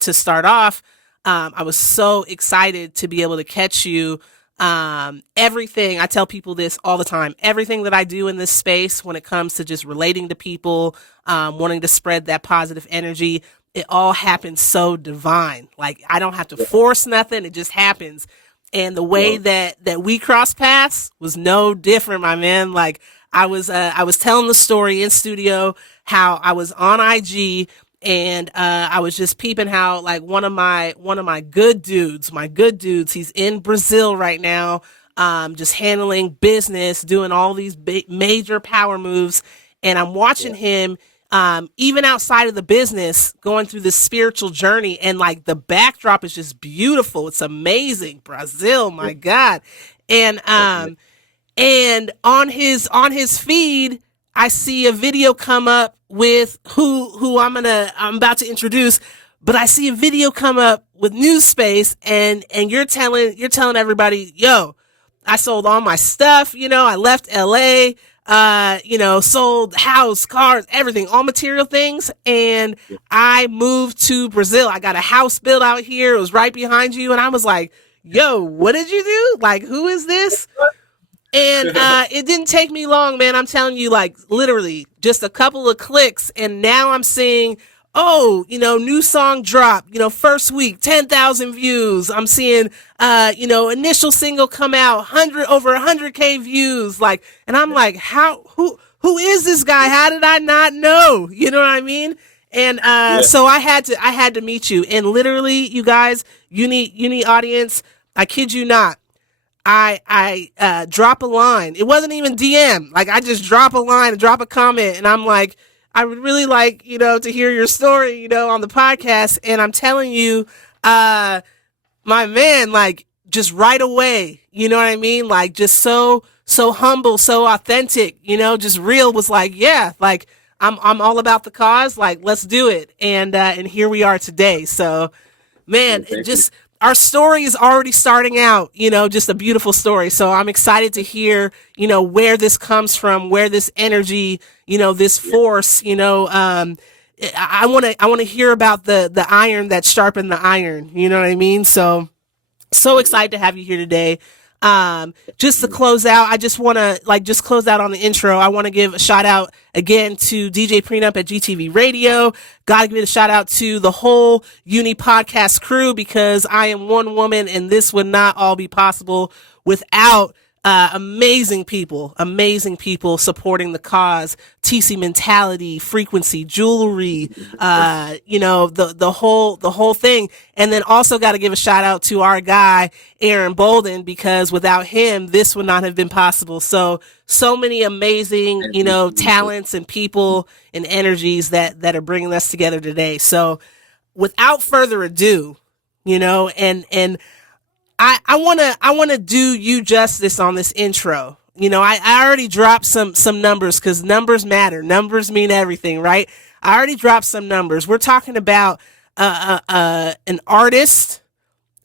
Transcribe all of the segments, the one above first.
to start off, I was so excited to be able to catch you. Everything, I tell people this all the time, everything that I do in this space when it comes to just relating to people, wanting to spread that positive energy, it all happens so divine. Like I don't have to force nothing. It just happens. And the way Well, that we crossed paths was no different, my man. Like I was telling the story in studio how I was on IG and I was just peeping how like one of my good dudes, he's in Brazil right now, just handling business, doing all these major power moves, and I'm watching him. Even outside of the business, going through this spiritual journey, and like the backdrop is just beautiful. It's amazing, Brazil, yeah, my God, and definitely. on his feed, I see a video come up with who I'm about to introduce, but I see a video come up with New Space, and you're telling everybody, yo, I sold all my stuff, I left LA, sold house, cars, everything, all material things, and Yeah. I moved to Brazil. I got a house built out here. It was right behind you, and I was like, yo, what did you do? Like, who is this? And it didn't take me long, man. I'm telling you, like literally just a couple of clicks, and now I'm seeing, oh, new song drop, first week, 10,000 views. I'm seeing, initial single come out, over 100K views. Like, and I'm like, who is this guy? How did I not know? You know what I mean? And Yeah. so I had to meet you. And literally, you guys, uni audience, I kid you not. I drop a line. It wasn't even DM. Like I just drop a line and drop a comment, and I'm like, I would really like to hear your story, on the podcast. And I'm telling you, my man, like just right away, you know what I mean? Like just so humble, so authentic, just real. Was like, yeah, like I'm all about the cause. Like let's do it. And here we are today. So Yeah, man, it thank you. just our story is already starting out, just a beautiful story. So I'm excited to hear, where this comes from, where this energy, this Yeah. force, I want to hear about the iron that sharpened the iron. You know what I mean? So Yeah. excited to have you here today. Just to close out, I just want to just close out on the intro. I want to give a shout out again to DJ Prenup at GTV Radio. Got to give a shout out to the whole UNNI podcast crew, because I am one woman and this would not all be possible without amazing people supporting the cause. TC Mentality, Frequency, Jewelry, the whole thing. And then also got to give a shout out to our guy Aaron Bolden, because without him this would not have been possible. So many amazing Thank you. talents and people and energies that are bringing us together today. So without further ado, and I wanna do you justice on this intro. I already dropped some numbers, because numbers matter. Numbers mean everything, right? I already dropped some numbers. We're talking about an artist,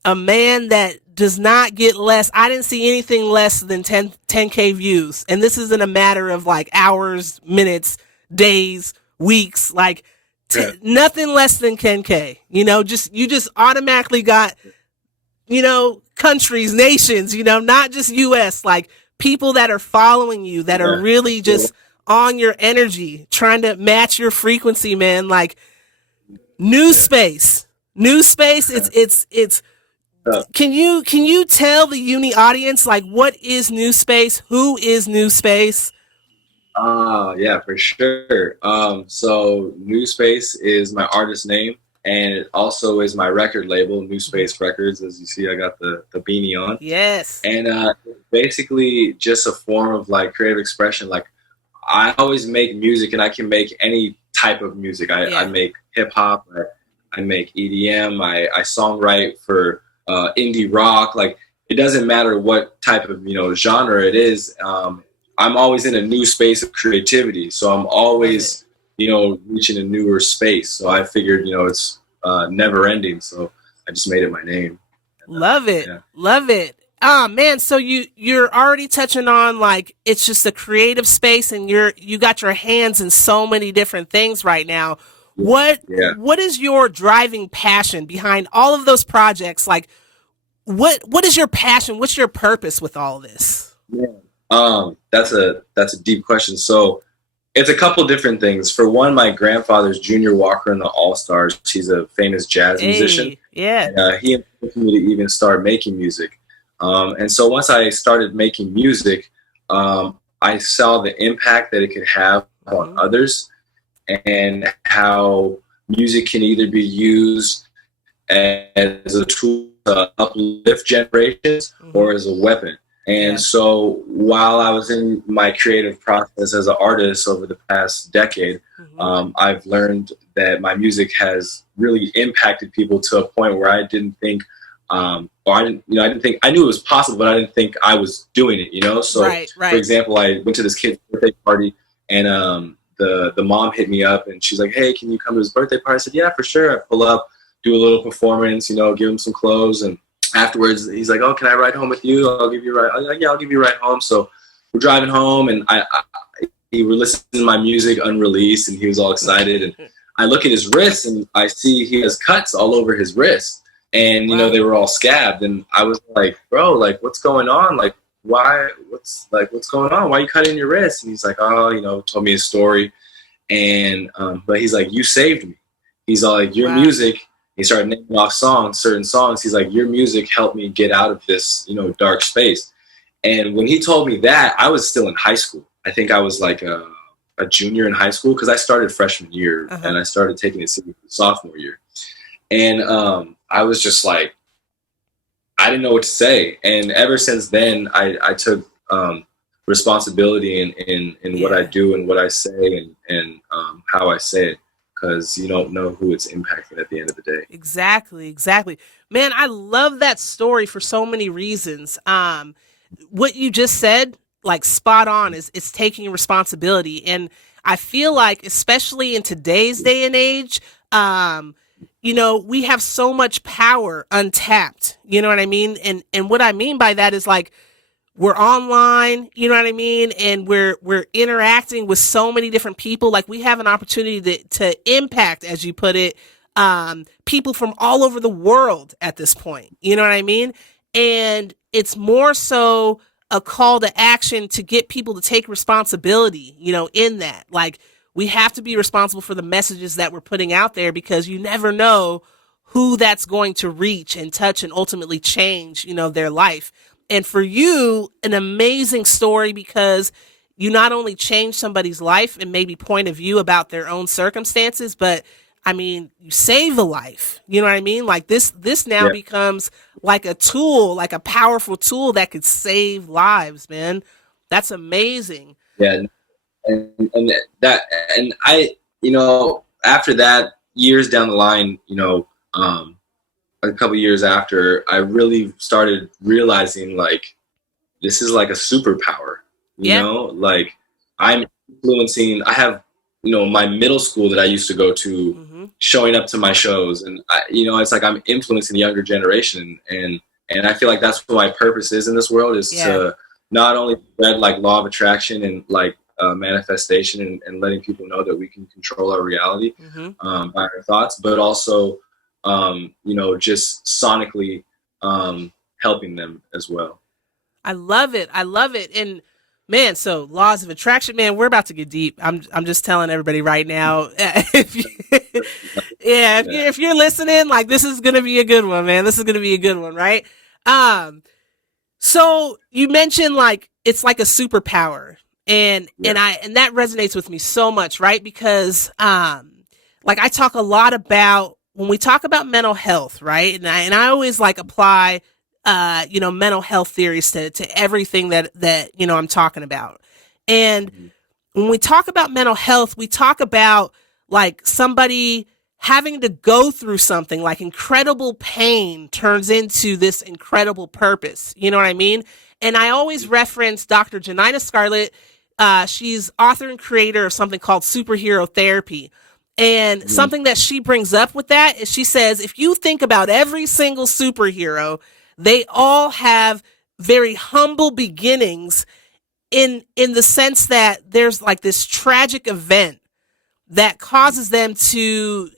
a man that does not get less. I didn't see anything less than 10K views, and this isn't a matter of like hours, minutes, days, weeks. Like Yeah. nothing less than 10K. You just automatically got countries, nations, not just US, like people that are following you, that are Yeah. really Cool. just on your energy, trying to match your frequency, man. Like new Yeah. space, new space. It's, Uh, can you tell the uni audience, like, what is new space? Who is new space? yeah, for sure. So New Space is my artist name, and it also is my record label, New Space Records. As you see, I got the beanie on, Yes. and basically just a form of like creative expression. Like I always make music, and I can make any type of music. I Yeah. make hip hop, I make EDM, I songwrite for indie rock. Like it doesn't matter what type of genre it is. I'm always in a new space of creativity, so I'm Love it. always reaching a newer space. So I figured it's never ending. So I just made it my name. And, Love it. yeah. Love it. Ah man, so you're already touching on like it's just a creative space, and you got your hands in so many different things right now. Yeah. Yeah. what is your driving passion behind all of those projects? Like, what is your passion? What's your purpose with all of this? Yeah. That's a deep question. So it's a couple different things. For one, my grandfather's Junior Walker in the All Stars. He's a famous jazz musician. Hey, yeah. And, he encouraged me to even start making music. And so once I started making music, I saw the impact that it could have on Mm-hmm. others, and how music can either be used as a tool to uplift generations Mm-hmm. or as a weapon. And Yeah. so while I was in my creative process as an artist over the past decade, Mm-hmm. I've learned that my music has really impacted people to a point where I didn't think, or I didn't think, I knew it was possible, but I didn't think I was doing it, you know? So, Right, for right. example, I went to this kid's birthday party, and the mom hit me up and she's like, "Hey, can you come to his birthday party?" I said, "Yeah, for sure." I pull up, do a little performance, give him some clothes, and afterwards he's like, "Oh, can I ride home with you? I'll give you a ride." I'm like, "Yeah, I'll give you a ride home." So we're driving home, and he were listening to my music unreleased, and he was all excited. And I look at his wrist, and I see he has cuts all over his wrist, and Wow. they were all scabbed. And I was like, "Bro, like, what's going on? Like, why? What's going on? Why are you cutting your wrist?" And he's like, "Oh, told me his story." And but he's like, "You saved me." He's all like, "Your Wow. music." He started naming off certain songs. He's like, "Your music helped me get out of this, dark space." And when he told me that, I was still in high school. I think I was like a junior in high school, because I started freshman year Uh-huh. and I started taking it seriously sophomore year. And I was just like, I didn't know what to say. And ever since then, I took responsibility in what I Yeah. do and what I say, and how I say it, because you don't know who it's impacting at the end of the day. Exactly, exactly. Man, I love that story for so many reasons. What you just said, like spot on, is it's taking responsibility. And I feel like, especially in today's day and age, we have so much power untapped. You know what I mean? And what I mean by that is, like, we're online, you know what I mean? And we're interacting with so many different people. Like, we have an opportunity to impact, as you put it, people from all over the world at this point. You know what I mean? And it's more so a call to action to get people to take responsibility, in that. Like, we have to be responsible for the messages that we're putting out there, because you never know who that's going to reach and touch and ultimately change, their life. And for you, an amazing story, because you not only change somebody's life and maybe point of view about their own circumstances, but I mean, you save a life. You know what I mean? Like, this now Yeah, becomes like a tool, like a powerful tool that could save lives, man. That's amazing. yeah, and that, and after that, years down the line, a couple years after, I really started realizing, like, this is like a superpower, Yeah. like, I'm influencing. I have, my middle school that I used to go to Mm-hmm. showing up to my shows, and it's like I'm influencing the younger generation, and I feel like that's what my purpose is in this world, is Yeah. to not only spread, like, law of attraction and, like, manifestation, and letting people know that we can control our reality, Mm-hmm. by our thoughts, but also just sonically, helping them as well. I love it. I love it. And man, so laws of attraction, man, we're about to get deep. I'm just telling everybody right now. if you, yeah, if Yeah. you're listening, like, this is gonna be a good one, man. This is gonna be a good one, right? Um, so you mentioned, like, it's like a superpower, and Yeah. that resonates with me so much, right? Because like, I talk a lot about, when we talk about mental health, right? And I always, like, apply mental health theories to everything that I'm talking about. And Mhm. when we talk about mental health, we talk about, like, somebody having to go through something, like incredible pain turns into this incredible purpose. You know what I mean? And I always reference Dr. Janina Scarlett. She's author and creator of something called Superhero Therapy. And Mhm. something that she brings up with that is, she says, if you think about every single superhero, they all have very humble beginnings, in the sense that there's, like, this tragic event that causes them to,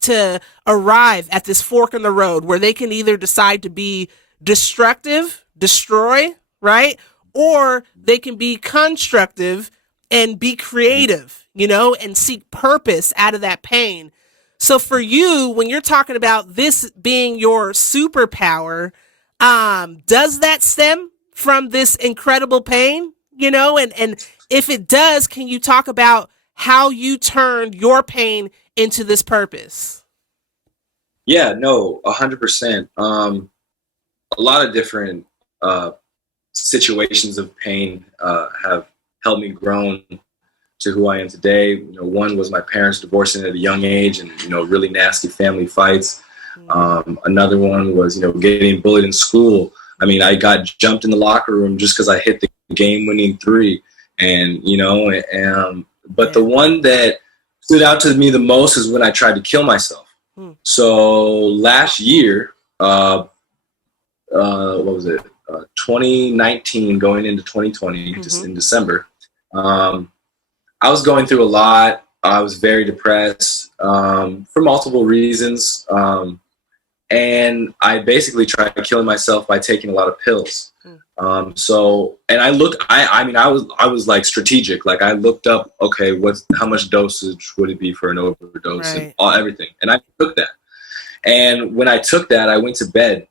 to arrive at this fork in the road where they can either decide to be destructive, destroy, right? Or they can be constructive and be creative, and seek purpose out of that pain. So for you, when you're talking about this being your superpower, does that stem from this incredible pain? And if it does, can you talk about how you turned your pain into this purpose? Yeah, no, 100%. A lot of different situations of pain have helped me grow to who I am today. One was my parents divorcing at a young age and, really nasty family fights. Another one was, getting bullied in school. I mean, I got jumped in the locker room just because I hit the game-winning three. And, but the one that stood out to me the most is when I tried to kill myself. So last year, what was it? 2019 going into 2020, just in December, I was going through a lot. I was very depressed for multiple reasons. And I basically tried killing myself by taking a lot of pills. I was like strategic. Like I looked up, okay, how much dosage would it be for an overdose, right, and everything. And I took that. And when I took that, I went to bed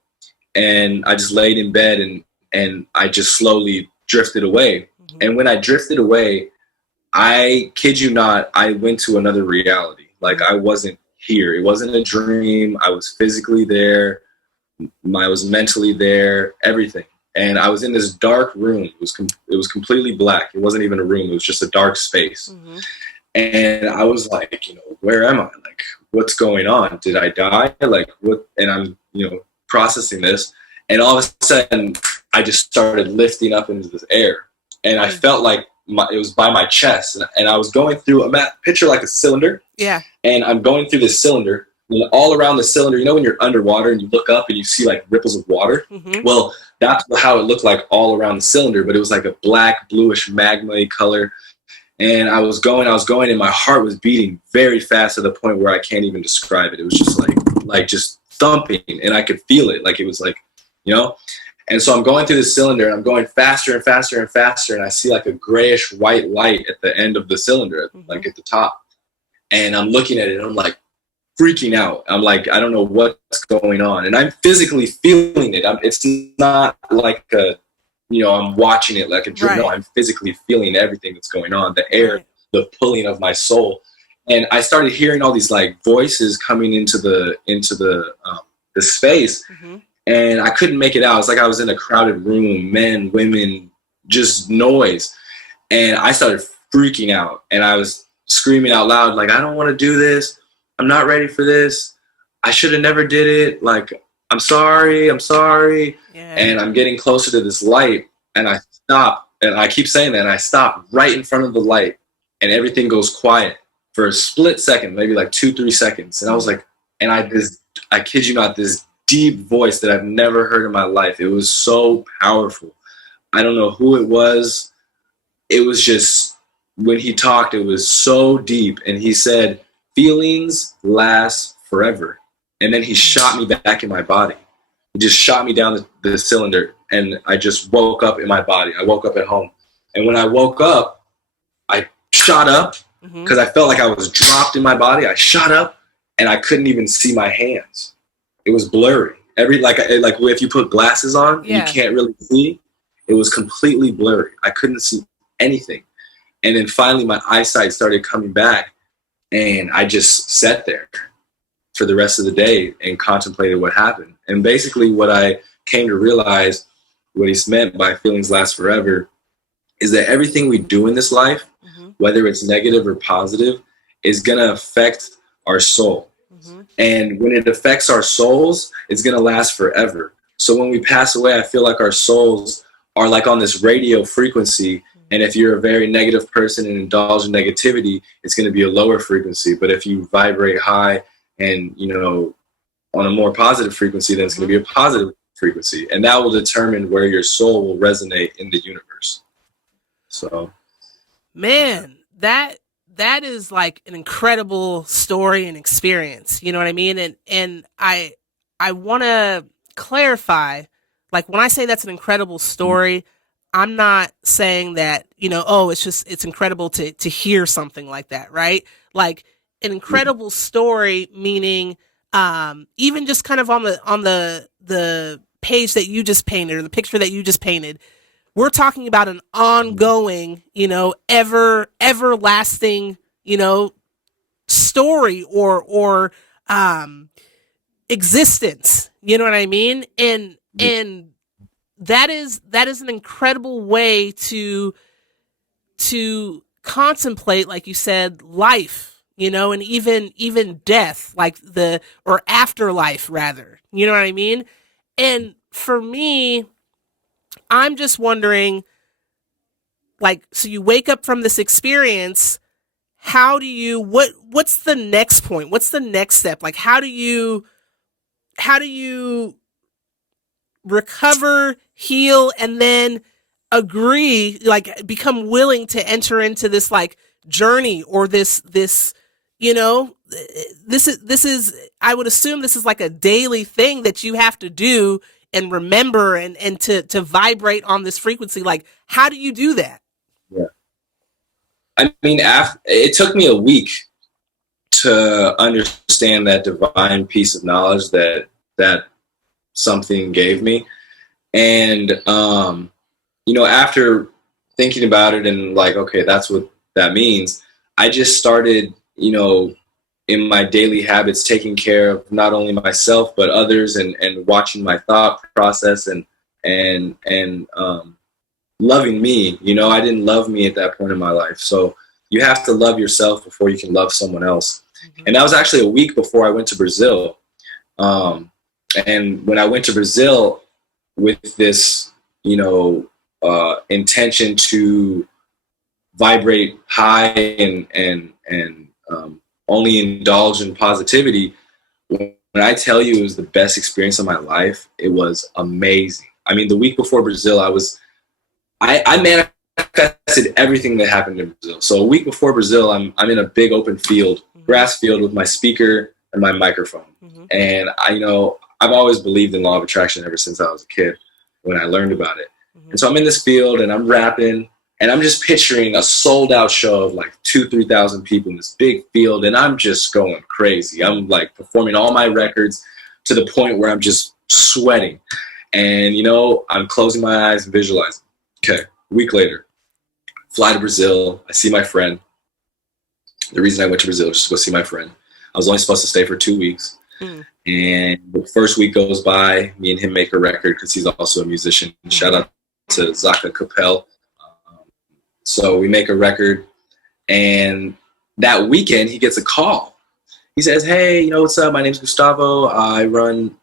and I just laid in bed and I just slowly drifted away. And when I drifted away, I kid you not, I went to another reality. Like I wasn't here. It wasn't a dream. I was physically there. I was mentally there, everything. And I was in this dark room. It was completely black. It wasn't even a room. It was just a dark space. And I was like, where am I? Like, what's going on? Did I die? Like, what? And I'm, processing this. And all of a sudden, I just started lifting up into this air. And I felt like it was by my chest. And I was going through, picture like a cylinder. Yeah. And I'm going through this cylinder. And all around the cylinder, when you're underwater and you look up and you see like ripples of water? Well, that's how it looked like all around the cylinder. But it was like a black, bluish, magma color. And I was going, and my heart was beating very fast to the point where I can't even describe it. It was just like just thumping, and I could feel it. Like it was like, And so I'm going through the cylinder, and I'm going faster and faster and faster, and I see like a grayish white light at the end of the cylinder, like at the top. And I'm looking at it, and I'm like freaking out. I'm like, I don't know what's going on, and I'm physically feeling it. It's not like I'm watching it like a dream. Right. No, I'm physically feeling everything that's going on, the air, right, the pulling of my soul. And I started hearing all these like voices coming into the space. And I couldn't make it out. It's like I was in a crowded room, men, women, just noise. And I started freaking out, and I was screaming out loud, like, I don't want to do this. I'm not ready for this. I should have never did it. Like, I'm sorry. Yeah. And I'm getting closer to this light, and I stop, and I keep saying that, and I stop right in front of the light, and everything goes quiet for a split second, maybe like 2-3 seconds. And I was like, and I kid you not, this deep voice that I've never heard in my life. It was so powerful. I don't know who it was. It was just, when he talked, it was so deep. And he said, feelings last forever. And then he shot me back in my body. He just shot me down the cylinder, and I just woke up in my body. I woke up at home. And when I woke up, I shot up because I felt like I was dropped in my body. I shot up, and I couldn't even see my hands. It was blurry. Like if you put glasses on, you can't really see. It was completely blurry. I couldn't see anything. And then finally my eyesight started coming back, and I just sat there for the rest of the day and contemplated what happened. And basically what I came to realize, what he's meant by feelings last forever, is that everything we do in this life, whether it's negative or positive, is going to affect our soul. And when it affects our souls, it's going to last forever. So when we pass away, I feel like our souls are like on this radio frequency. And if you're a very negative person and indulge in negativity, it's going to be a lower frequency. But if you vibrate high and, on a more positive frequency, then it's going to be a positive frequency. And that will determine where your soul will resonate in the universe. So, man, that that is like an incredible story and experience. You know what I mean? And I want to clarify, like when I say that's an incredible story, I'm not saying that, you know, oh, it's incredible to hear something like that, right? Like an incredible story meaning even just kind of on the page that you just painted or the picture that you just painted, we're talking about an ongoing, you know, everlasting, you know, story or existence. You know what I mean? And that is an incredible way to contemplate, like you said, life, you know, and even death, like the or afterlife rather. You know what I mean? And for me, I'm just wondering, like, so you wake up from this experience, how do you what's the next point? What's the next step? Like how do you recover, heal, and then agree, like become willing to enter into this like journey or this you know, this is I would assume this is like a daily thing that you have to do and remember and to vibrate on this frequency. Like how do you do that? Yeah. I mean, it took me a week to understand that divine piece of knowledge that something gave me. And, you know, after thinking about it and like, okay, that's what that means, I just started, you know, in my daily habits, taking care of not only myself, but others and watching my thought process and loving me. You know, I didn't love me at that point in my life. So you have to love yourself before you can love someone else. Mm-hmm. And that was actually a week before I went to Brazil. And when I went to Brazil with this, you know, intention to vibrate high and only indulge in positivity, when I tell you it was the best experience of my life, it was amazing. I mean, the week before Brazil, I manifested everything that happened in Brazil. So a week before Brazil, I'm in a big open field, grass field with my speaker and my microphone. Mm-hmm. And I've always believed in law of attraction ever since I was a kid when I learned about it. Mm-hmm. And so I'm in this field and I'm rapping and I'm just picturing a sold out show of like 2,000-3,000 people in this big field. And I'm just going crazy. I'm like performing all my records to the point where I'm just sweating. And, you know, I'm closing my eyes and visualizing. Okay, a week later, fly to Brazil. I see my friend. The reason I went to Brazil was just to go see my friend. I was only supposed to stay for 2 weeks. Mm. And the first week goes by, me and him make a record because he's also a musician. Mm-hmm. Shout out to Zaka Capel. So we make a record, and that weekend he gets a call. He says, hey, you know, what's up? My name's Gustavo. I run,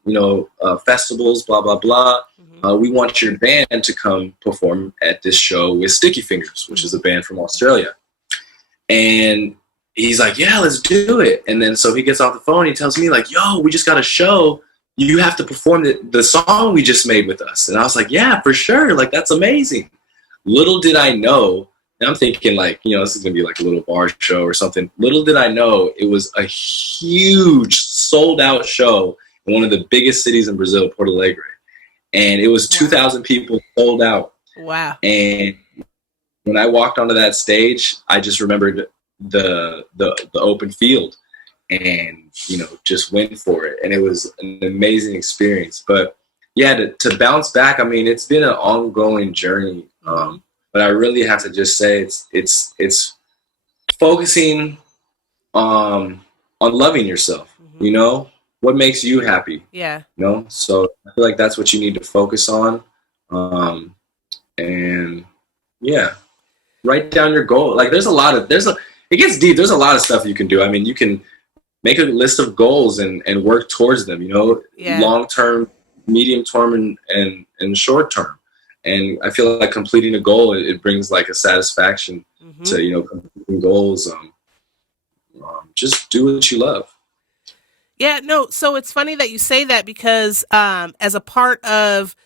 festivals, blah, blah, blah. Mm-hmm. We want your band to come perform at this show with Sticky Fingers, which is a band from Australia. And he's like, yeah, let's do it. And then so he gets off the phone. He tells me like, yo, we just got a show. You have to perform the song we just made with us. And I was like, yeah, for sure. Like, that's amazing. Little did I know, and I'm thinking like, this is going to be like a little bar show or something. Little did I know it was a huge sold out show in one of the biggest cities in Brazil, Porto Alegre. And it was 2,000 people sold out. Wow. And when I walked onto that stage, I just remembered the open field and, just went for it. And it was an amazing experience. But yeah, to bounce back, I mean, it's been an ongoing journey. But I really have to just say it's focusing on loving yourself, what makes you happy. Yeah. So I feel like that's what you need to focus on. And yeah, write down your goal. Like it gets deep. There's a lot of stuff you can do. I mean, you can make a list of goals and work towards them, long-term, medium-term, and short-term. And I feel like completing a goal, it brings like a satisfaction to, completing goals. Just do what you love. Yeah, no. So it's funny that you say that because as a part of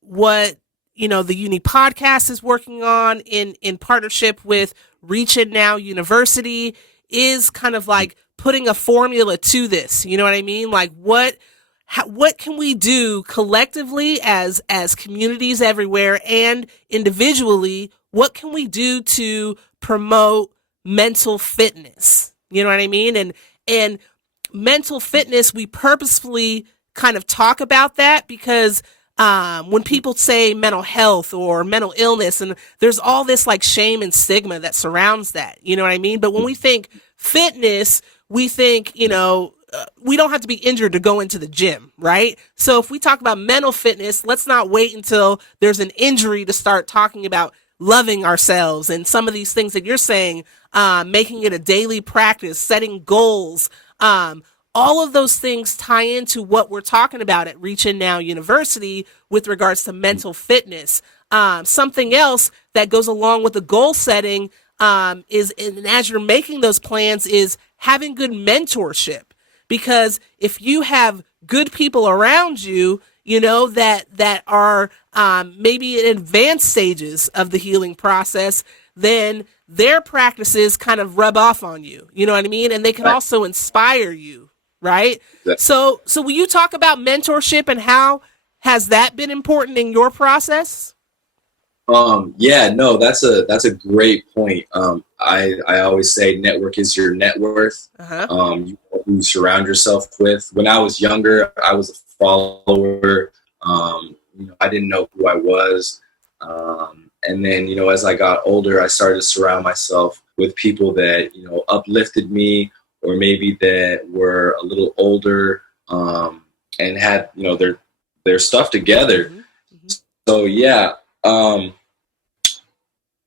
what, the UNNI podcast is working on in partnership with Reach It Now University is kind of like putting a formula to this. You know what I mean? Like what can we do collectively as communities everywhere and individually? What can we do to promote mental fitness? You know what I mean? And mental fitness, we purposefully kind of talk about that because when people say mental health or mental illness, and there's all this like shame and stigma that surrounds that, you know what I mean? But when we think fitness, we think, we don't have to be injured to go into the gym, right? So if we talk about mental fitness, let's not wait until there's an injury to start talking about loving ourselves and some of these things that you're saying, making it a daily practice, setting goals, all of those things tie into what we're talking about at Reach In Now University with regards to mental fitness. Something else that goes along with the goal setting is, and as you're making those plans, is having good mentorship. Because if you have good people around you, that are maybe in advanced stages of the healing process, then their practices kind of rub off on you. You know what I mean? And they can also inspire you, right? So will you talk about mentorship and how has that been important in your process? Yeah, no, that's a great point. I always say network is your net worth. You surround yourself with. When I was younger, I was a follower. I didn't know who I was. And then, as I got older, I started to surround myself with people that, uplifted me, or maybe that were a little older, and had, their stuff together. Mm-hmm. So yeah,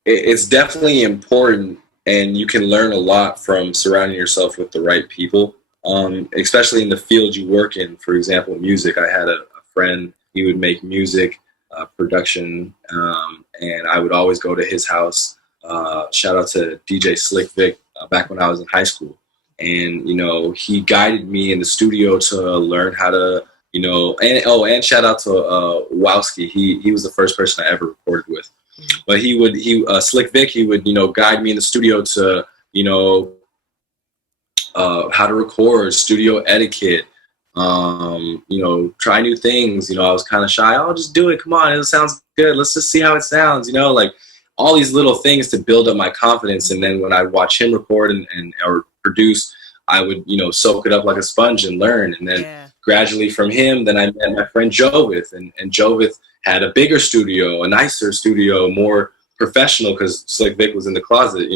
it's definitely important, and you can learn a lot from surrounding yourself with the right people, especially in the field you work in. For example, music. I had a friend, he would make music production, and I would always go to his house. Shout out to DJ Slick Vic back when I was in high school. And, he guided me in the studio to learn how to, and shout out to Wowski. He was the first person I ever recorded with. But Slick Vic, he would, guide me in the studio to, how to record, studio etiquette, try new things. I was kind of shy. Oh, just do it. Come on. It sounds good. Let's just see how it sounds, like all these little things to build up my confidence. And then when I watch him record or produce, I would, soak it up like a sponge and learn. And then gradually from him, then I met my friend Jovith, and Jovith had a bigger studio, a nicer studio, more professional, because Slick Vic was in the closet,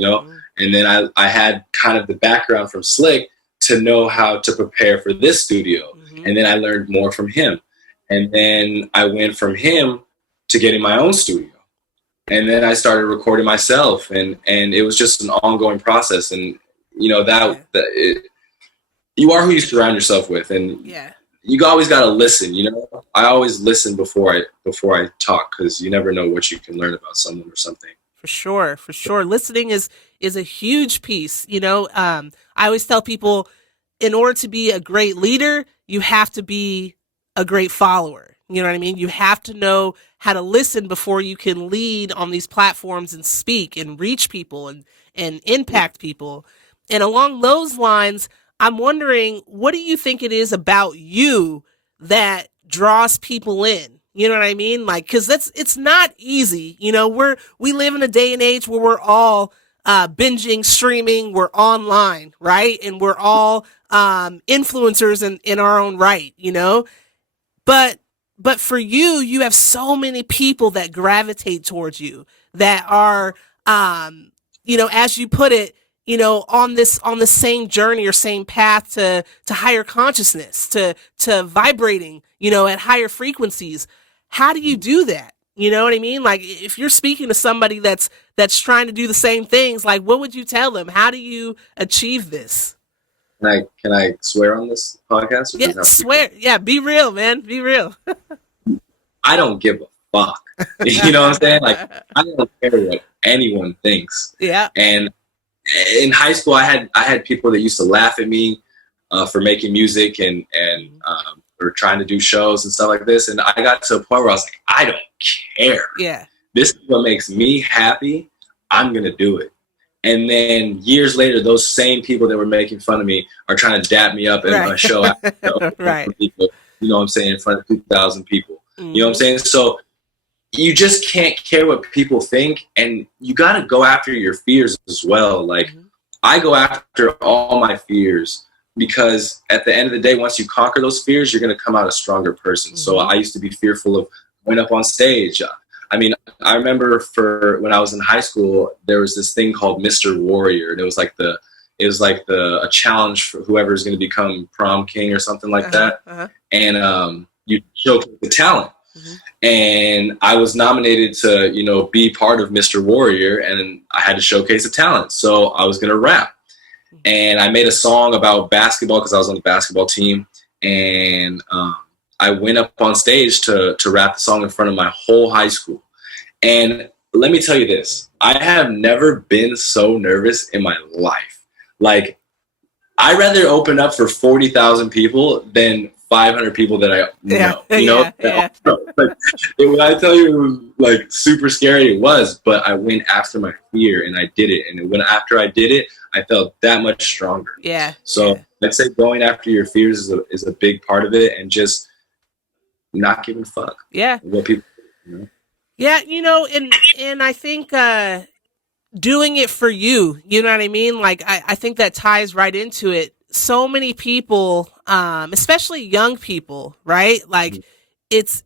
And then I had kind of the background from Slick to know how to prepare for this studio. Mm-hmm. And then I learned more from him. And then I went from him to getting my own studio. And then I started recording myself, and it was just an ongoing process. And, you are who you surround yourself with. And you always got to listen, I always listen before I talk, because you never know what you can learn about someone or something. For sure. Listening is a huge piece. I always tell people, in order to be a great leader, you have to be a great follower. You know what I mean? You have to know how to listen before you can lead on these platforms and speak and reach people and impact people. And along those lines, I'm wondering, what do you think it is about you that draws people in? You know what I mean? Like, cause it's not easy. We live in a day and age where we're all, binging, streaming, we're online, right? And we're all, influencers in our own right, but for you have so many people that gravitate towards you that are, as you put it, on the same journey or same path to higher consciousness, to vibrating, at higher frequencies. How do you do that? You know what I mean? Like, if you're speaking to somebody that's trying to do the same things, like, what would you tell them? How do you achieve this? Can I swear on this podcast? Yeah, swear. Yeah, be real, man. Be real. I don't give a fuck. You know what I'm saying? Like, I don't care what anyone thinks. Yeah. And in high school, I had people that used to laugh at me for making music and or trying to do shows and stuff like this. And I got to a point where I was like, I don't care. Yeah. This is what makes me happy. I'm gonna do it. And then years later, those same people that were making fun of me are trying to dap me up in Right. a show. Right. People, you know what I'm saying, in front of 2,000 people. You know what I'm Mm-hmm. saying? So you just can't care what people think, and you got to go after your fears as well. Like, Mm-hmm. I go after all my fears because at the end of the day, once you conquer those fears, you're going to come out a stronger person. So Mm-hmm. I used to be fearful of going up on stage. I mean, I remember for when I was in high school, there was this thing called Mr. Warrior, and it was like a challenge for whoever's going to become prom king or something like Uh-huh. that. Uh-huh. And you showcase the talent. Mm-hmm. And I was nominated to, be part of Mr. Warrior, and I had to showcase a talent. So I was going to rap. And I made a song about basketball because I was on the basketball team. And I went up on stage to rap the song in front of my whole high school. And let me tell you this, I have never been so nervous in my life. Like, I'd rather open up for 40,000 people than 500 people that I know. Yeah. Yeah. Like, when I tell you it was like super scary, it was, but I went after my fear and I did it. And after I did it, I felt that much stronger. Yeah. So I'd say going after your fears is a big part of it, and just not giving a fuck Yeah. what people, you know? Yeah. And I think doing it for you, you know what I mean? Like, I think that ties right into it. So many people, especially young people, right? Like, it's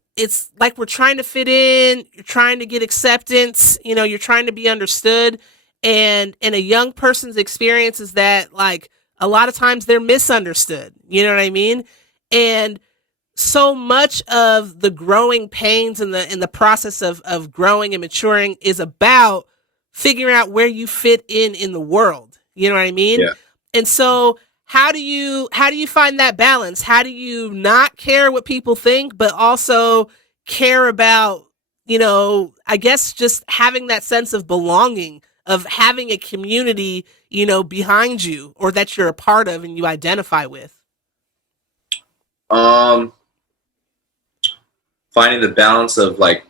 like we're trying to fit in, you're trying to get acceptance, you're trying to be understood. And a young person's experience is that, like, a lot of times they're misunderstood. You know what I mean? And so much of the growing pains and the process of growing and maturing is about figuring out where you fit in the world. You know what I mean? Yeah. And so how do you find that balance? How do you not care what people think, but also care about, I guess, just having that sense of belonging, of having a community, behind you, or that you're a part of and you identify with? Finding the balance of, like,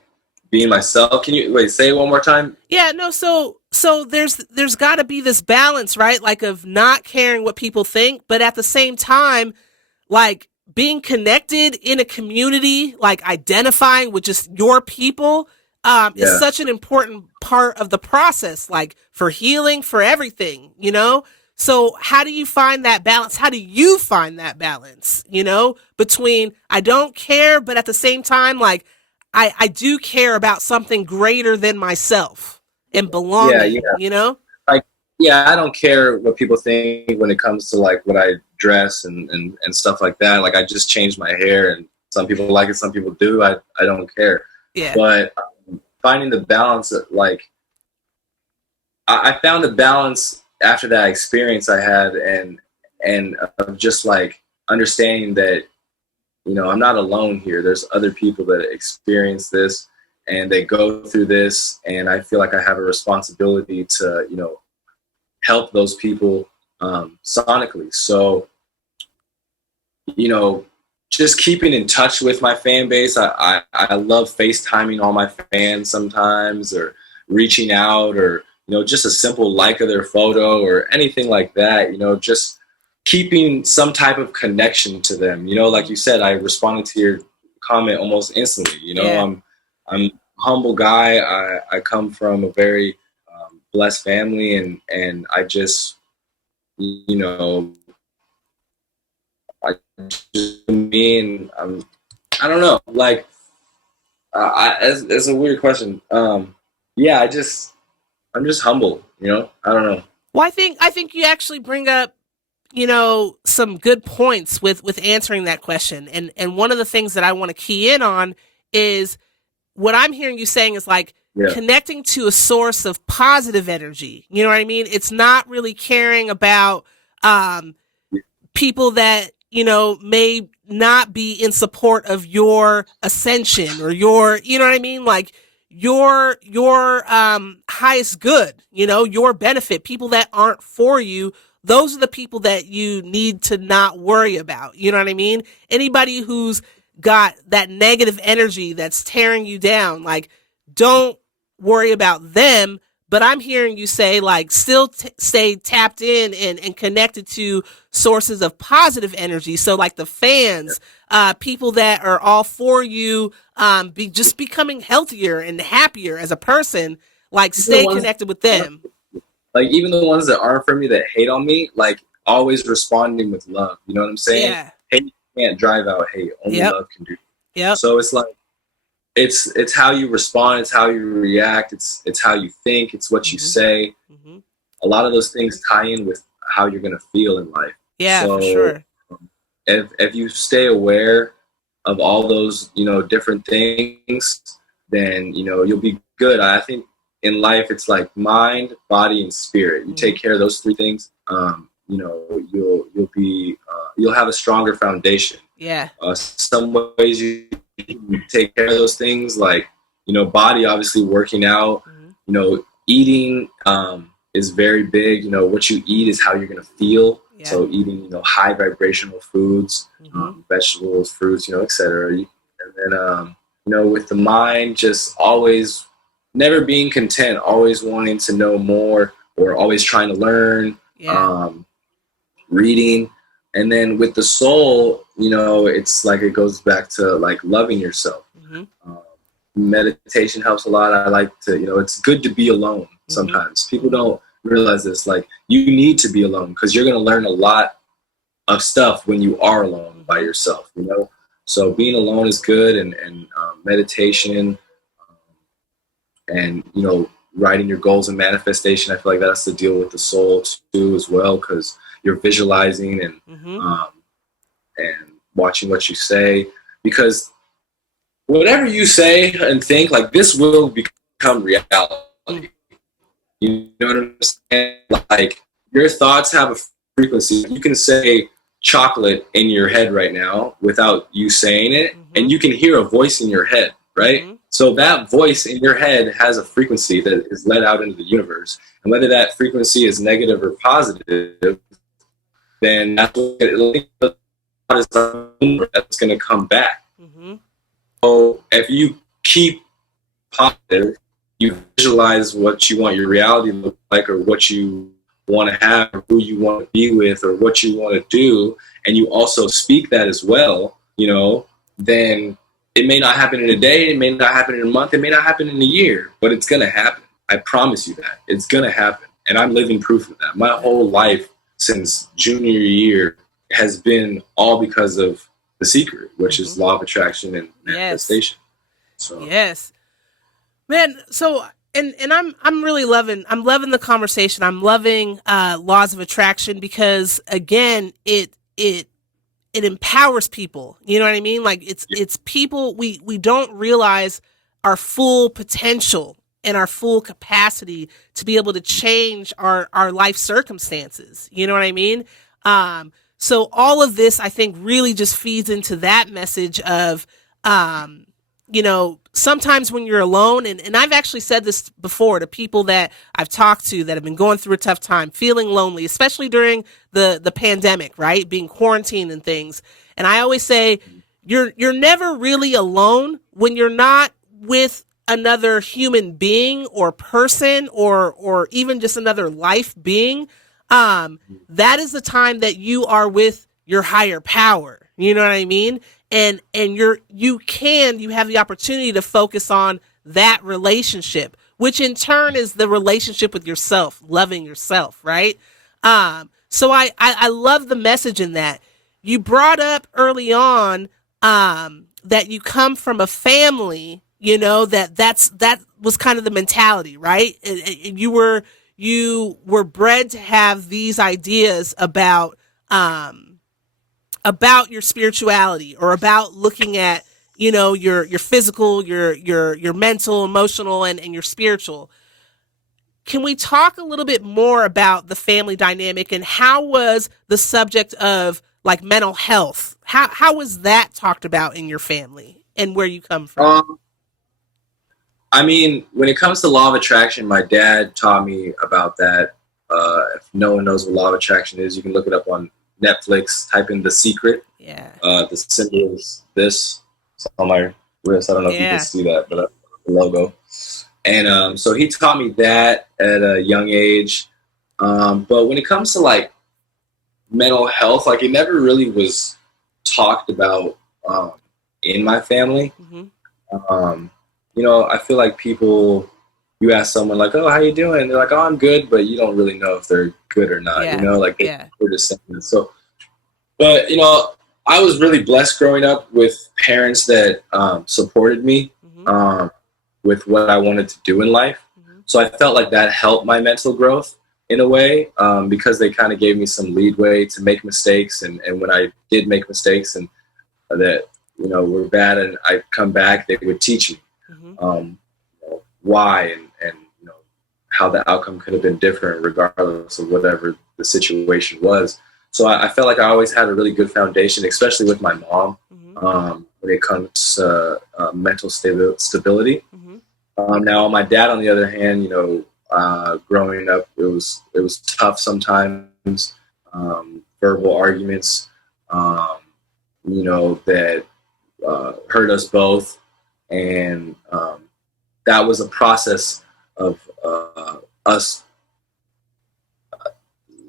being myself. Can you say it one more time? Yeah, no, so there's got to be this balance, right? Like, of not caring what people think, but at the same time, like, being connected in a community, like identifying with just your people, is Yeah. such an important part of the process, like, for healing, for everything, So how do you find that balance? How do you find that balance, between I don't care, but at the same time, like, I do care about something greater than myself and belonging, Yeah. Like, yeah, I don't care what people think when it comes to, like, what I dress and stuff like that. Like, I just changed my hair, and some people like it, some people do. I don't care. Yeah. But finding the balance, like, I found the balance after that experience I had, and of just, like, understanding that, I'm not alone here. There's other people that experience this and they go through this, and I feel like I have a responsibility to, help those people sonically. So, just keeping in touch with my fan base. I love FaceTiming all my fans sometimes, or reaching out, or, just a simple like of their photo or anything like that, just keeping some type of connection to them. Like you said, I responded to your comment almost instantly. Yeah. I'm a humble guy. I come from a very blessed family, and I just, I just me, and I don't know. Like, it's a weird question. Yeah, I'm just humble. I don't know. Well, I think you actually bring up, some good points with answering that question. And one of the things that I want to key in on is what I'm hearing you saying is, like, connecting to a source of positive energy. You know what I mean? It's not really caring about people that, may not be in support of your ascension or your, you know what I mean? Like, your highest good, your benefit, people that aren't for you. Those are the people that you need to not worry about. You know what I mean? Anybody who's got that negative energy that's tearing you down, like, don't worry about them, but I'm hearing you say like still stay tapped in and connected to sources of positive energy. So like the fans, people that are all for you, just becoming healthier and happier as a person, like Even the stay ones connected with them. like even the ones that aren't for me that hate on me, like always responding with love. You know what I'm saying? Yeah. Hate can't drive out hate. Only Yep. love can do. Yep. So it's like it's how you respond, it's how you react, it's how you think, it's what you Mm-hmm. say. Mm-hmm. A lot of those things tie in with how you're gonna feel in life. Yeah, for So sure. if you stay aware of all those, different things, then you'll be good. I think in life it's like mind, body, and spirit. You Mm-hmm. take care of those three things, you'll have a stronger foundation. Yeah. Some ways you take care of those things, like body, obviously working out, Mm-hmm. eating is very big. What you eat is how you're gonna feel. Yeah. So eating high vibrational foods, Mm-hmm. vegetables, fruits, etc. And then with the mind, just always never being content, always wanting to know more or always trying to learn. Yeah. Reading. And then with the soul, it's like it goes back to like loving yourself. Mm-hmm. Meditation helps a lot. I like to, it's good to be alone sometimes. Mm-hmm. People don't realize this. Like, you need to be alone because you're going to learn a lot of stuff when you are alone by yourself, So being alone is good, and meditation, and writing your goals and manifestation. I feel like that's to deal with the soul too as well, because you're visualizing and and watching what you say, because whatever you say and think, like, this will become reality. You know what I'm saying? Like, your thoughts have a frequency. You can say chocolate in your head right now without you saying it, and you can hear a voice in your head, right? So that voice in your head has a frequency that is let out into the universe. And whether that frequency is negative or positive, then that's that's going to come back. So if you keep positive, you visualize what you want your reality to look like, or what you want to have, or who you want to be with, or what you want to do, and you also speak that as well, then it may not happen in a day, it may not happen in a month, it may not happen in a year, but it's going to happen. I promise you that. It's going to happen. And I'm living proof of that. My whole life since junior year has been all because of The Secret, which is law of attraction and manifestation. So. Yes. Man, so and I'm really loving the conversation. I'm loving laws of attraction, because again, it empowers people. You know what I mean? Like, it's people, we don't realize our full potential and our full capacity to be able to change our life circumstances. You know what I mean? So all of this, I think, really just feeds into that message of, sometimes when you're alone, and I've actually said this before to people that I've talked to that have been going through a tough time, feeling lonely, especially during the pandemic, right? Being quarantined and things. And I always say, you're never really alone when you're not with another human being or person, or even just another life being. That is the time that you are with your higher power. You know what I mean? And you have the opportunity to focus on that relationship, which in turn is the relationship with yourself, loving yourself, right? So I love the message in that. You brought up early on that you come from a family, that was kind of the mentality, right? You were bred to have these ideas about your spirituality, or about looking at, your physical, your mental, emotional, and your spiritual. Can we talk a little bit more about the family dynamic, and how was the subject of like mental health? How was that talked about in your family and where you come from? I mean, when it comes to law of attraction, my dad taught me about that. If no one knows what law of attraction is, you can look it up on Netflix. Type in The Secret. Yeah. The symbol is this. It's on my wrist. I don't know if you can see that, but the logo. And so he taught me that at a young age. But when it comes to like mental health, like it never really was talked about in my family. Mm-hmm. Um, you know, I feel like people, you ask someone like, "Oh, how you doing?" They're like, "Oh, I'm good," but you don't really know if they're good or not. You Yeah. know, like Yeah. they're just saying this. So, but you know, I was really blessed growing up with parents that supported me Mm-hmm. with what I wanted to do in life. Mm-hmm. So I felt like that helped my mental growth in a way because they kind of gave me some leadway to make mistakes, and when I did make mistakes and that you know were bad, and I come back, they would teach me Mm-hmm. you know, why and you know how the outcome could have been different regardless of whatever the situation was. So I felt like I always had a really good foundation, especially with my mom, Mm-hmm. when it comes to mental stability. Mm-hmm. Now, my dad, on the other hand, you know, growing up, it was tough sometimes. Verbal arguments, um, you know, that hurt us both, and that was a process of us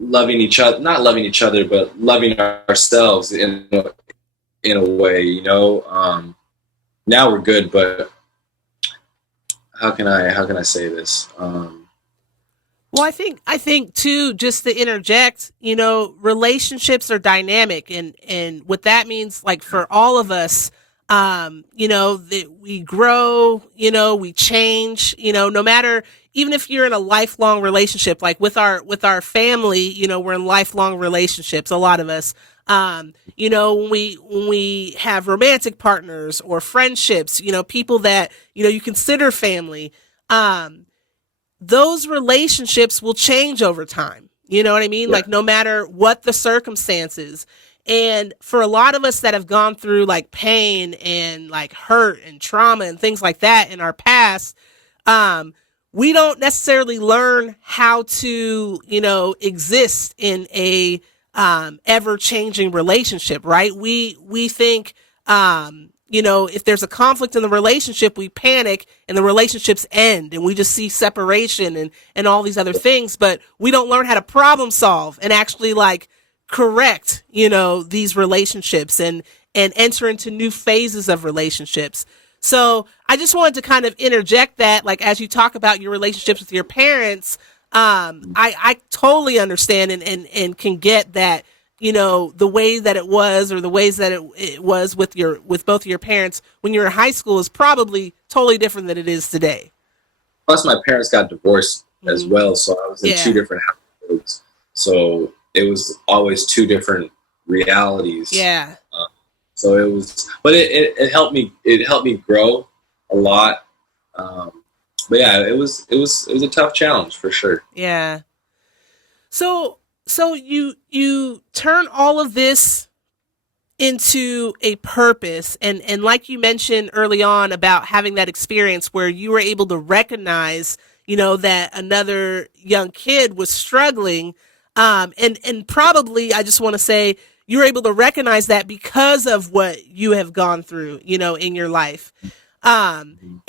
loving each other, not loving each other, but loving ourselves in a way. You know, now we're good, but how can I say this? Well, I think too, just to interject, relationships are dynamic, and what that means, like for all of us, that we grow, we change, no matter, even if you're in a lifelong relationship, like with our family, we're in lifelong relationships, a lot of us. When we have romantic partners or friendships, people that, you consider family, those relationships will change over time. You know what I mean? Yeah. Like, no matter what the circumstances. And for a lot of us that have gone through like pain and like hurt and trauma and things like that in our past, um, we don't necessarily learn how to, exist in a ever changing relationship, right? We think, if there's a conflict in the relationship, we panic and the relationships end and we just see separation and all these other things, but we don't learn how to problem solve and actually like correct, these relationships and enter into new phases of relationships. So I just wanted to kind of interject that, like, as you talk about your relationships with your parents, I totally understand and can get that, the way that it was, or the ways that it was with both of your parents when you were in high school, is probably totally different than it is today. Plus, my parents got divorced as Mm-hmm. well, so I was in two Yeah. different households. So it was always two different realities. Yeah. So it was, but it helped me. It helped me grow a lot. Um, but yeah, it was a tough challenge for sure. Yeah. So you turn all of this into a purpose, and like you mentioned early on about having that experience where you were able to recognize, that another young kid was struggling, and probably, I just want to say, you were able to recognize that because of what you have gone through, in your life. And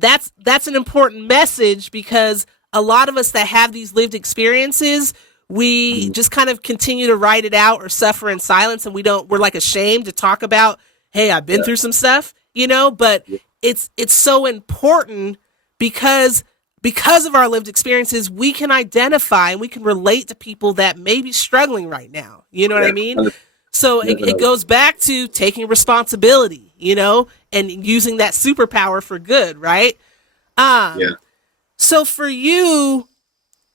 that's an important message, because a lot of us that have these lived experiences, we just kind of continue to write it out or suffer in silence, and we're like ashamed to talk about, hey, I've been Yeah, through some stuff, but yeah, it's so important, because of our lived experiences, we can identify and we can relate to people that may be struggling right now. You know what I mean? yeah, So it definitely. goes back to taking responsibility, and using that superpower for good, right? Yeah. So for you,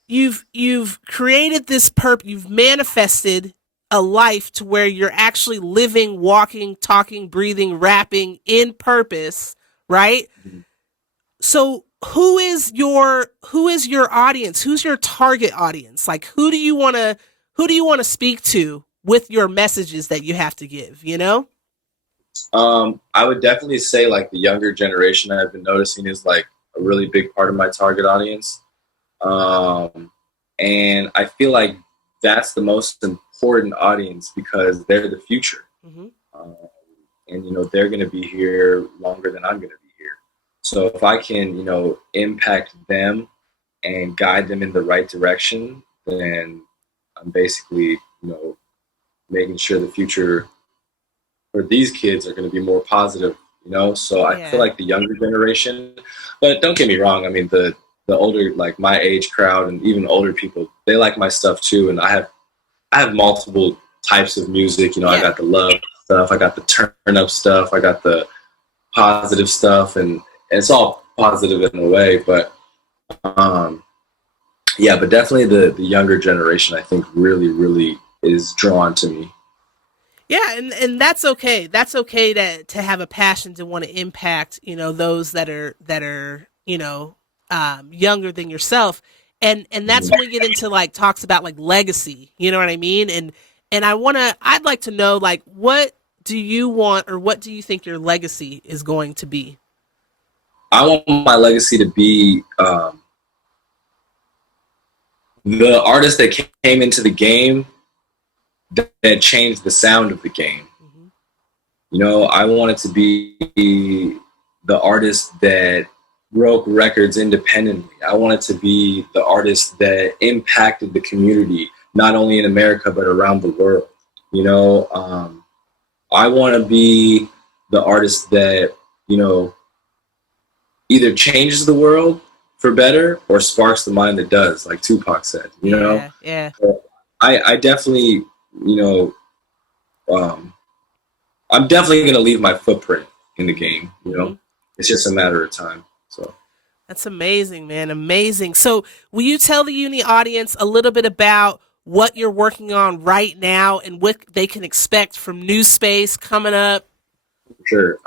you've created this you've manifested a life to where you're actually living, walking, talking, breathing, rapping in purpose, right? Mhm. So who is your audience? Who's your target audience? Like, who do you want to speak to with your messages that you have to give, I would definitely say like the younger generation I've been noticing is like a really big part of my target audience. Um, and I feel like that's the most important audience because they're the future. Mhm. Um, and you know they're going to be here longer than I'm going to be here. So if I can, impact them and guide them in the right direction, then I'm basically, making sure the future for these kids are going to be more positive, So I feel Yeah. like the younger generation, but don't get me wrong. I mean, the older, like my age crowd and even older people, they like my stuff too. And I have multiple types of music. I Yeah. got the love stuff, I got the turn up stuff, I got the positive stuff, and it's all positive in a way. But um, yeah, but definitely the younger generation, I think, really, really is drawn to me. Yeah, and that's okay. That's okay to have a passion to want to impact, those that are, younger than yourself. And that's when we get into like talks about like legacy, you know what I mean? And I'd like to know like what do you want or what do you think your legacy is going to be? I want my legacy to be the artist that came into the game that changed the sound of the game. Mm-hmm. I wanted to be the artist that broke records independently. I wanted to be the artist that impacted the community, not only in America, but around the world. I want to be the artist that, either changes the world for better or sparks the mind that does, like Tupac said. Yeah, yeah. So I definitely, you know, um, I'm definitely going to leave my footprint in the game. Mm-hmm. It's just a matter of time. So That's amazing, man. Amazing. So, will you tell the uni audience a little bit about what you're working on right now and what they can expect from New Space coming up? sure.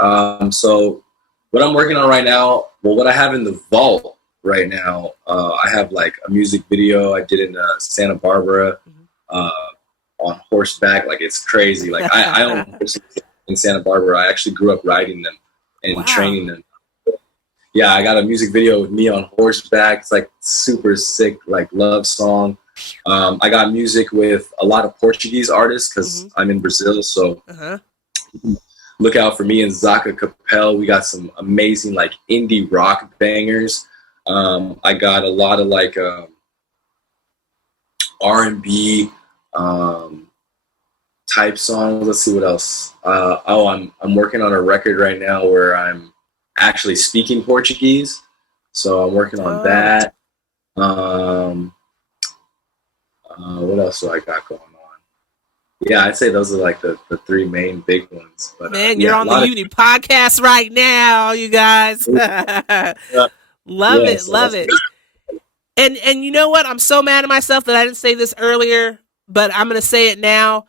So what I'm working on right now, well, what I have in the vault right now, I have like a music video I did in Santa Barbara uh, on horseback. Like it's crazy. Like I own horses in Santa Barbara. I actually grew up riding them and Wow. training them. Yeah, I got a music video with me on horseback. It's like super sick, like love song. I got music with a lot of Portuguese artists because I'm in Brazil. So look out for me and Zaka Capel. We got some amazing like indie rock bangers. I got a lot of like R&B type songs. Let's see what else. I'm working on a record right now where I'm actually speaking Portuguese. So I'm working on that. What else do I got going on? Yeah, I'd say those are like the three main big ones. But Man, you're on the Uni podcast right now, you guys. Love it. And you know what? I'm so mad at myself that I didn't say this earlier, but I'm gonna say it now.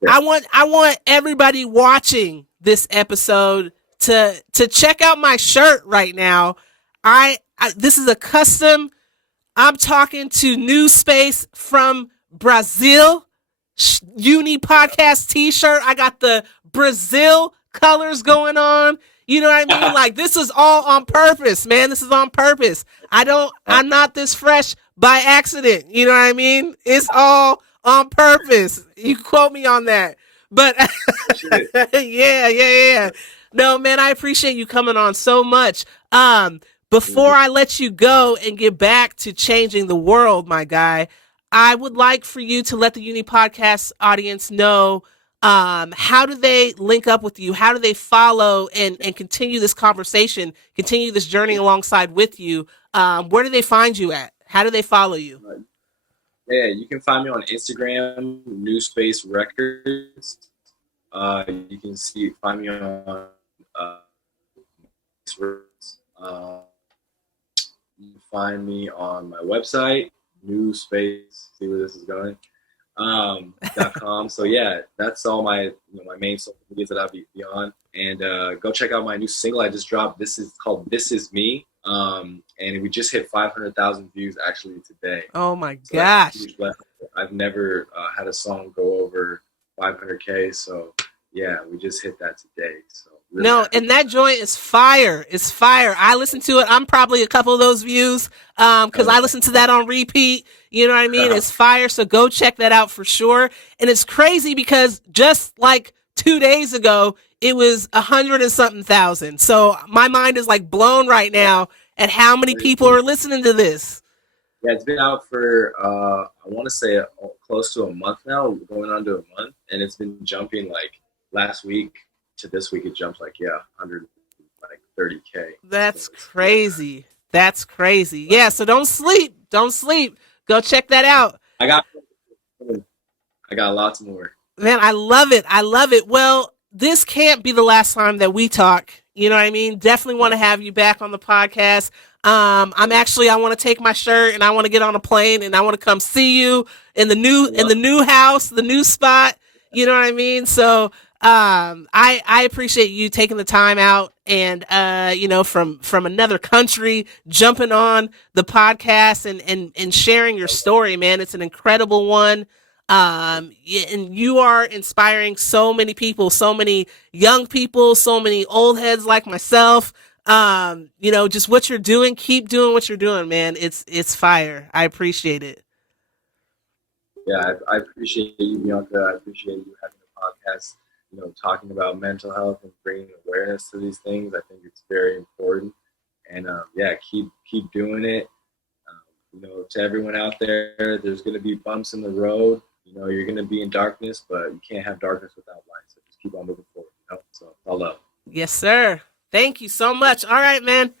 Yeah. I want everybody watching this episode to check out my shirt right now. I this is a custom. I'm talking to New Space from Brazil. Uni podcast t-shirt. I got the Brazil colors going on. You know what I mean? Like this is all on purpose, man. This is on purpose. I'm not this fresh by accident. You know what I mean? It's all on purpose. You quote me on that. But yeah. No, man, I appreciate you coming on so much. Before I let you go and get back to changing the world, my guy, I would like for you to let the Uni Podcast audience know how do they link up with you? How do they follow and continue this conversation, continue this journey alongside with you? Where do they find you at? How do they follow you? Yeah, you can find me on Instagram, New Space Records. You can find me on you can find me on my website, New Space. See where this is going. .com. So yeah, that's all my my main social medias that I'll be on. And go check out my new single I just dropped. This is called "This Is Me," and we just hit 500,000 views actually today. Oh my gosh! I've never had a song go over 500K. So yeah, we just hit that today. So. Really no, and that joint is fire. It's fire. I listened to it. I'm probably a couple of those views because I listened to that on repeat. You know what I mean? It's fire. So go check that out for sure. And it's crazy because just like 2 days ago it was 100 and something thousand. So my mind is like blown right now at how many people are listening to this. Yeah, it's been out for I want to say close to a month now, going on to a month, and it's been jumping like last week to this week. It jumped like 100 like 30K. So That's it's, yeah, crazy. That's crazy. Yeah, so don't sleep. Don't sleep. Go check that out. I got I got lots more. Man, I love it. I love it. Well, this can't be the last time that we talk. You know what I mean? Definitely want to have you back on the podcast. I want to take my shirt and I want to get on a plane and I want to come see you in the new house, the new spot. You know what I mean? So, I appreciate you taking the time out and, from another country, jumping on the podcast and sharing your story, man. It's an incredible one. And you are inspiring so many people, so many young people, so many old heads like myself. Just what you're doing, keep doing what you're doing, man. It's fire. I appreciate it. Yeah, I appreciate you, Bianca. I appreciate you having a podcast, talking about mental health and bringing awareness to these things. I think it's very important. And yeah, keep doing it. To everyone out there, there's going to be bumps in the road. You're going to be in darkness, but you can't have darkness without light. So just keep on moving forward. So all love. Yes, sir. Thank you so much. All right, man.